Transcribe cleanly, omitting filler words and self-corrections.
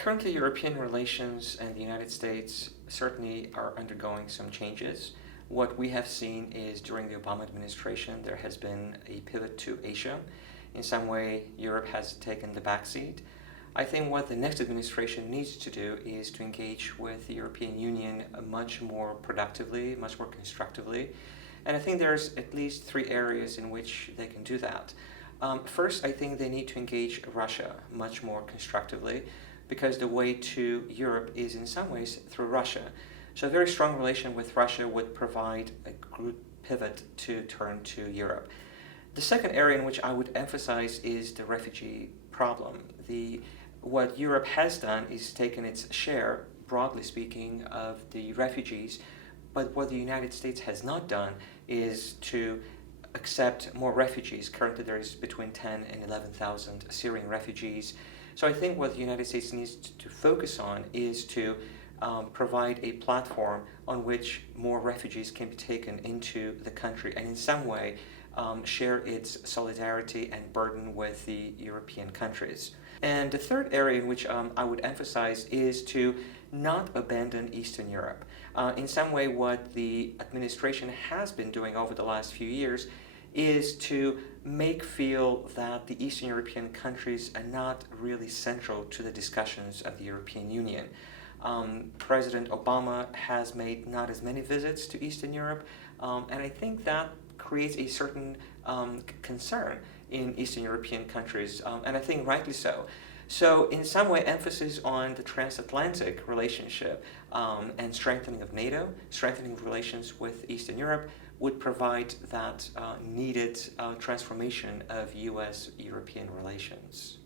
Currently, European relations and the United States certainly are undergoing some changes. What we have seen is during the Obama administration, there has been a pivot to Asia. In some way, Europe has taken the backseat. I think what the next administration needs to do is to engage with the European Union much more productively, much more constructively. And I think there's at least three areas in which they can do that. First, I think they need to engage Russia much more constructively because the way to Europe is in some ways through Russia. So a very strong relation with Russia would provide a good pivot to turn to Europe. The second area in which I would emphasize is the refugee problem. What Europe has done is taken its share, broadly speaking, of the refugees, but what the United States has not done is to accept more refugees. Currently there is between 10 and 11,000 Syrian refugees. So I think what the United States needs to focus on is to provide a platform on which more refugees can be taken into the country and in some way share its solidarity and burden with the European countries. And the third area in which I would emphasize is to not abandon Eastern Europe. In some way, what the administration has been doing over the last few years is to make feel that the Eastern European countries are not really central to the discussions of the European Union. President Obama has made not as many visits to Eastern Europe, and I think that creates a certain concern in Eastern European countries, and I think rightly so. So in some way, emphasis on the transatlantic relationship and strengthening of NATO, strengthening relations with Eastern Europe would provide that needed transformation of U.S.-European relations.